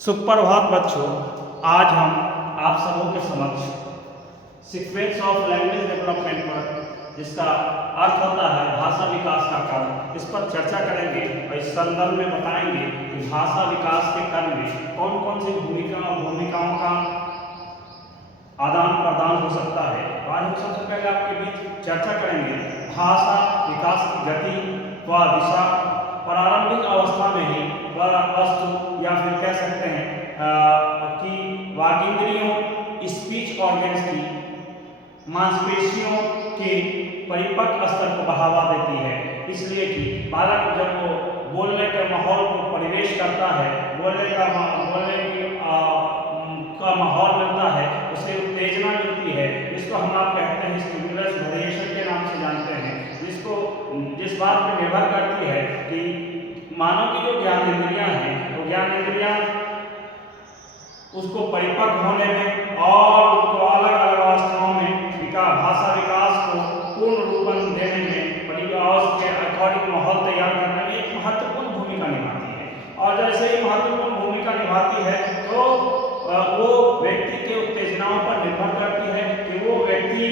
सुप्रभात बच्चों, आज हम आप सबों के समक्ष सीक्वेंस ऑफ लैंग्वेज डेवलपमेंट पर, जिसका अर्थ होता है भाषा विकास का क्रम, इस पर चर्चा करेंगे और इस संदर्भ में बताएंगे कि भाषा विकास के क्रम में कौन कौन सी भूमिकाओं का आदान प्रदान हो सकता है। तो आज हम सबसे पहले आपके बीच चर्चा करेंगे भाषा विकास की गति व दिशा। प्रारंभिक अवस्था में ही वह वस्तु या फिर कह सकते हैं कि वागिंद्रियों स्पीच ऑर्गन्स की मांसपेशियों के परिपक्व स्तर को बढ़ावा देती है, इसलिए कि बालक जब वो बोलने के माहौल को परिवेश करता है, बोलने का माहौल मिलता है, उसे उत्तेजना मिलती है, जिसको हम आप कहते हैं स्टिमुलस वेरिएशन के नाम से जानते हैं, जिस बात पर निर्भर करती है कि मानव की जो ज्ञानेंद्रियां हैं वो ज्ञानेंद्रियां उसको परिपक्व होने में और उसको अलग अलग अवस्थाओं में भाषा विकास को पूर्ण रूपन देने में उसके अकॉर्डिंग माहौल तैयार करने में एक महत्वपूर्ण भूमिका निभाती है। और जैसे ही महत्वपूर्ण भूमिका निभाती है तो वो व्यक्ति के उत्तेजनाओं पर निर्भर करती है कि वो व्यक्ति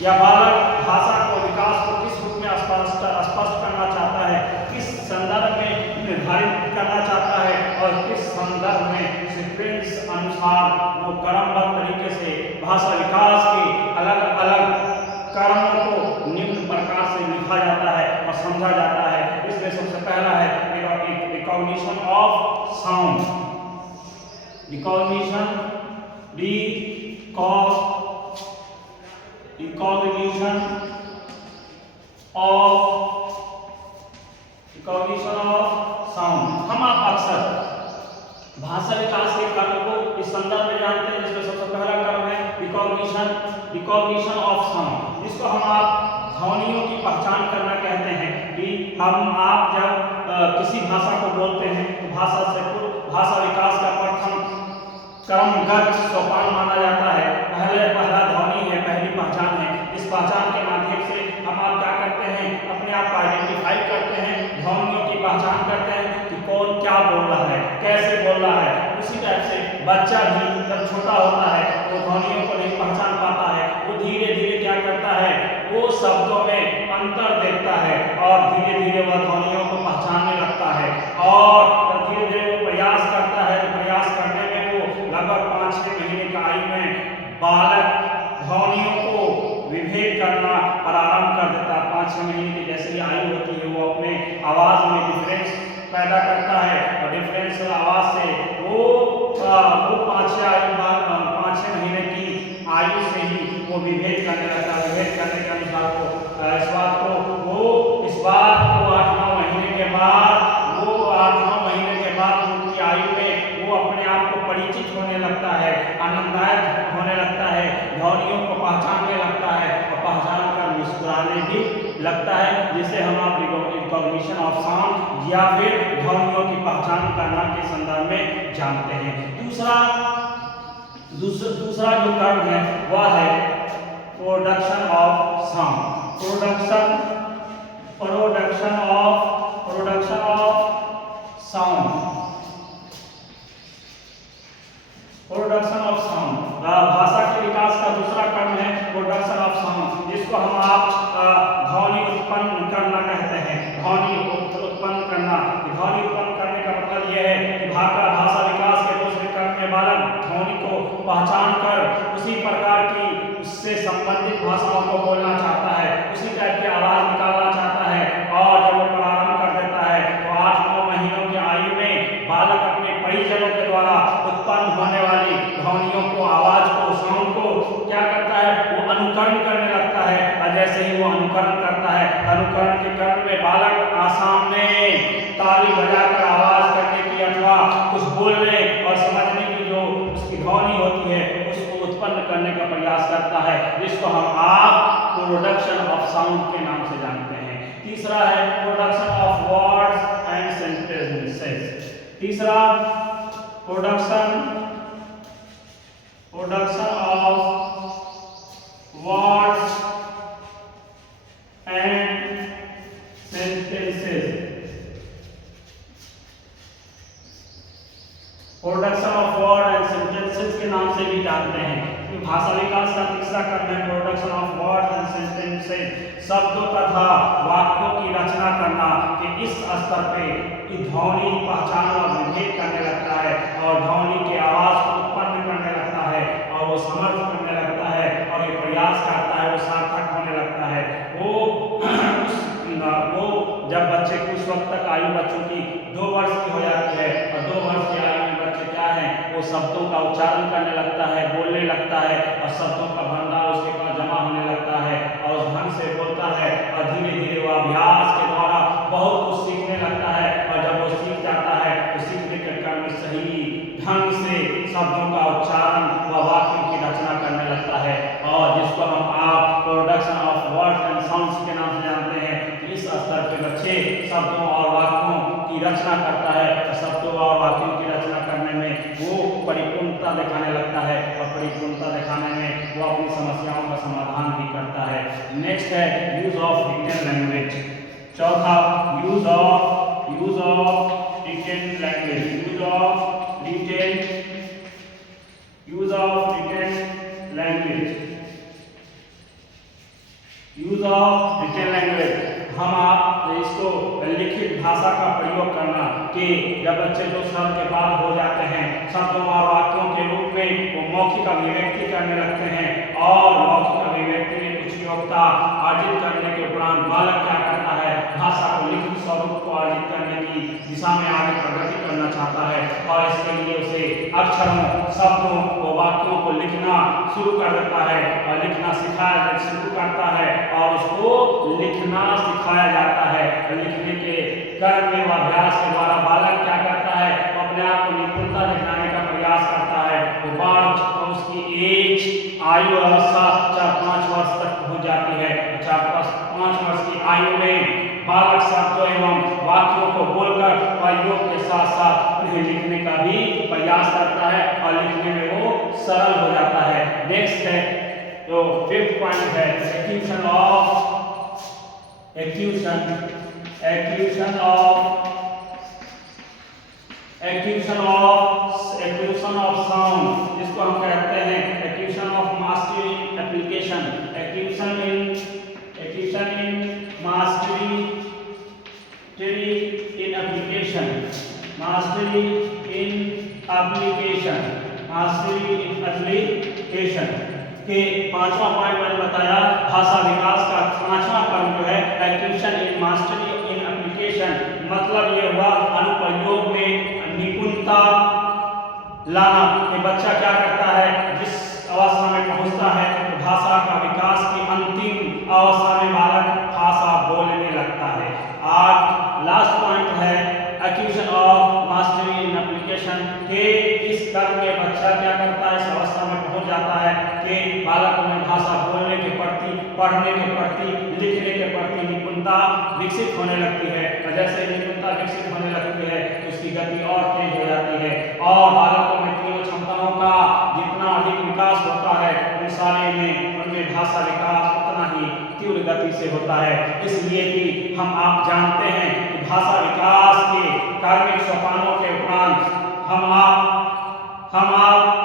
या बालक भाषा को विकास को किस रूप में स्पष्ट करना चाहता है, किस संदर्भ में निर्धारित करना चाहता है और किस संदर्भ में सीक्वेंस अनुसार वो क्रमबद्ध तरीके से भाषा विकास के अलग अलग क्रमों को निम्न प्रकार से लिखा जाता है और समझा जाता है। इसमें सबसे पहला है recognition of sound. Recognition of sound. हम आप अक्सर भाषा विकास के क्रम को इस संदर्भ में जानते हैं, जिसमें सबसे पहला क्रम है रिकॉग्निशन ऑफ साउंड, जिसको हम आप ध्वनियों की पहचान करना कहते हैं कि हम आप जब किसी भाषा को बोलते हैं तो भाषा से पूर्व भाषा विकास का प्रथम क्रमगत सोपान माना जाता है। पहला ध्वनि है, पहली पहचान है। इस पहचान के माध्यम से हम आप क्या करते हैं, अपने आप को आइडेंटिफाई करते हैं, ध्वनियों की पहचान करते हैं कि कौन क्या बोल रहा है, कैसे बोल रहा है। उसी टाइप से बच्चा भी जब छोटा होता है तो ध्वनियों को नहीं पहचान पाता है, वो धीरे धीरे क्या करता है, वो शब्दों में अंतर देखता है और धीरे धीरे वह ध्वनियों को पहचानने लगता है और धीरे धीरे वो प्रयास करता है। तो प्रयास करने में वो लगभग 5-6 महीने की आयु में बालक ध्वनियों को विभेद करना प्रारंभ कर देता है। 5-6 महीने की जैसे ही आयु होती है वो अपने आवाज में डिफरेंस पैदा करता है और डिफरेंस आवाज से वो 5-6 महीने की आयु से ही वो विभेद करने लगता है। विभेद करने के अनुसार इस बात को 8-9 महीने के बाद उनकी आयु में वो अपने आप को परिचित होने लगता है, आनंदायक होने लगता है, ध्वनियों को पहचानने लगता है और पहचान कर मुस्कुराने भी लगता है, जिसे हम आप रिकॉग्निशन ऑफ साउंड या फिर ध्वनियों की पहचान करना के संदर्भ में जानते हैं। दूसरा जो क्रम है वह है production of sound. Production of sound भाषा के विकास का दूसरा क्रम है प्रोडक्शन ऑफ साउंड, जिसको हम आप ध्वनि उत्पन्न करना कहते हैं। ध्वनि उत्पन्न करने का मतलब यह है कि भाषा विकास के दूसरे क्रम में बालक ध्वनि को पहचान कर उसी प्रकार की उससे संबंधित भाषाओं को बोलना चाहता है, उसी टाइप की आवाज निकालना चाहता है और जब वो प्रारंभ कर देता है तो 8-9 महीनों की आयु में बालक अपने परिजनों के द्वारा उत्पन्न होने वाली ध्वनियों को, आवाज को, साउंड को क्या करता है, वो अनुकरण करने लगता है। और जैसे ही वो अनुकरण करता है, अनुकरण के क्रम में बालक सामने ताली बजाकर आवाज करने की अथवा कुछ बोलने और समझने की जो उसकी ध्वनि होती है उसको उत्पन्न करने का प्रयास करता है, जिसको हम आप प्रोडक्शन ऑफ साउंड के नाम से जानते हैं। तीसरा है production of words and sentences. तीसरा production of words and sentences. Production of word and sentences के नाम से भी जानते हैं। तो भाषा विकास का तीसरा कर्म है production of word and sentences, शब्दों तथा वाक्यों की रचना करना कि इस स्तर पे ध्वनि पहचान और विभेद करने लगता है और ध्वनि के आवाज को उत्पन्न करने लगता है और वो समर्थ करने लगता है और ये प्रयास करता है, वो सार्थक होने लगता है। वो जब बच्चे को उस वक्त तक आयु बच्चों की 2 वर्ष की हो जाती है और 2 वर्ष की आयु में बच्चे क्या है, वो शब्दों का उच्चारण करने लगता है, बोलने लगता है और शब्दों का भंडार उसके पास जमा होने लगता है और उस ढंग से बोलता है और धीरे धीरे वो अभ्यास के द्वारा बहुत कुछ सीखने लगता है और जब वो सीख जाता है तो सीखने के क्रम में सही ढंग से शब्दों का उच्चारण व वाक्यों की रचना करने लगता है और जिसको हम आप production of words and sounds के नाम से जानते हैं। इस स्तर पे बच्चे शब्दों और वाक्यों की रचना करता है और शब्दों और वाक्यों की रचना करने में वो परिपूर्णता दिखाने लगता है और परिपूर्णता दिखाने में वो अपनी समस्याओं का समाधान भी करता है। नेक्स्ट है यूज ऑफ रिटन लैंग्वेज। चौथा use of written language. Use of written language हम आप इसको लिखित भाषा का प्रयोग करना कि जब बच्चे 2 साल के बाद हो जाते हैं शब्दों और वाक्यों के रूप में वो मौखिक अभिव्यक्ति करने लगते हैं और मौखिक अभिव्यक्ति में कुछ योग्यता अर्जित करने के उपरांत बालक क्या करता है, भाषा को लिखित स्वरूप को अर्जित करने की दिशा में आगे प्रगति करना चाहता है और इसके लिए उसे अक्षरों, शब्दों व वाक्यों को लिखना शुरू कर देता है और लिखना सिखाया शुरू करता है और उसको लिखना सिखाया जाता है। लिखने के कर्म में व अभ्यास के द्वारा बालक क्या करता है, अपने आप को निपुणता दिखाने का प्रयास करता है। तो बालक उसकी एज आयु अवस्था 4-5 वर्ष तक पहुंच जाती है। 4-5 वर्ष की आयु में बालक शब्दों एवं वाक्यों को बोलकर प्रयोग के साथ साथ उन्हें लिखने का भी प्रयास करता है और लिखने में वो सरल हो जाता है। नेक्स्ट है तो 5th पॉइंट है एक्यूशन ऑफ साउंड, जिसको हम कहते हैं acquisition of mastery application. Acquisition in mastery in application के 5वां पॉइंट मैंने बताया। भाषा विकास का 5वां कर्म जो है एक्यूशन इन मास्टरी इन एप्लीकेशन, मतलब ये हुआ अनुप्रयोग में निपुणता लाना कि बच्चा क्या करता है, जिस अवस्था में पहुंचता है तो भाषा का विकास की अंतिम अवस्था में बालक भाषा बोलने लगता है। आज लास्ट पॉइंट है एक्यूशन ऑफ मास्टरी इन एप्लीकेशन के इस कर्म में बच्चा क्या करता है, इस अवस्था में पहुंच जाता है कि बालक में भाषा बोलने के प्रति, पढ़ने के प्रति, लिखने के प्रति निपुणता विकसित होने लगती है और जैसे निपुणता विकसित होने लगती है तो उसकी गति और तेज हो जाती है और बालकों में तीनों क्षमताओं का जितना अधिक विकास होता है उनमें भाषा विकास उतना ही तीव्र गति से होता है। इसलिए कि हम आप जानते हैं कि भाषा विकास के कार्मिक सोपानों के उपरांत हम आप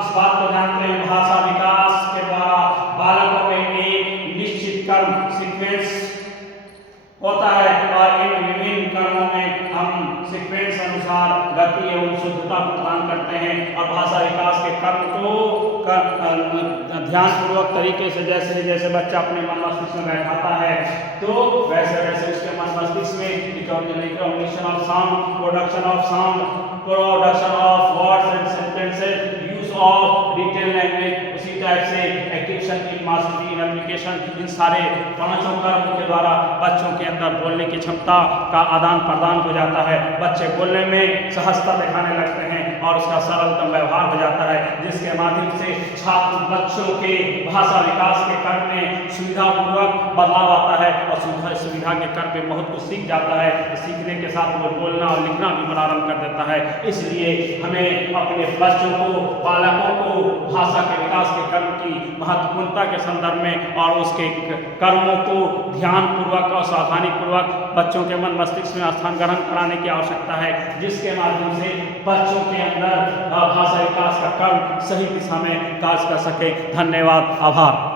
इस बात को जानते हैं, भाषा विकास के द्वारा बालकों में एक निश्चित कर्म सीक्वेंस होता है और इन विभिन्न कर्मों में हम सीक्वेंस अनुसार गति एवं शुद्धता प्रदान करते हैं और भाषा विकास के कर्म को ध्यानपूर्वक तरीके से जैसे जैसे बच्चा अपने मन मस्तिष्क में बैठाता है तो वैसे वैसे उसके मन मस्तिष्क में recognition of sound, production of words and sentences, use of written language, उसी टाइप से एक्यूशन इन मास्टरी इन एप्लीकेशन, इन सारे 5 कर्मों के द्वारा बच्चों के अंदर बोलने की क्षमता का आदान प्रदान हो जाता है। बच्चे बोलने में सहजता दिखाने लगते हैं और उसका सरलतम व्यवहार हो जाता है, जिसके माध्यम से छात्र बच्चों के भाषा विकास के कर्म में सुविधापूर्वक बदलाव आता है और सुविधा के कर्म में बहुत कुछ सीख जाता है। सीखने के साथ वो बोलना और लिखना भी प्रारंभ कर देता है। इसलिए हमें अपने बच्चों को, बालकों को भाषा के विकास के कर्म की महत्वपूर्णता के संदर्भ में और उसके कर्मों को ध्यानपूर्वक और सावधानीपूर्वक बच्चों के मन मस्तिष्क में स्थान ग्रहण कराने की आवश्यकता है, जिसके माध्यम से बच्चों के अंदर भाषा विकास का कर्म सही दिशा में कार्य कर सके। धन्यवाद, आभार।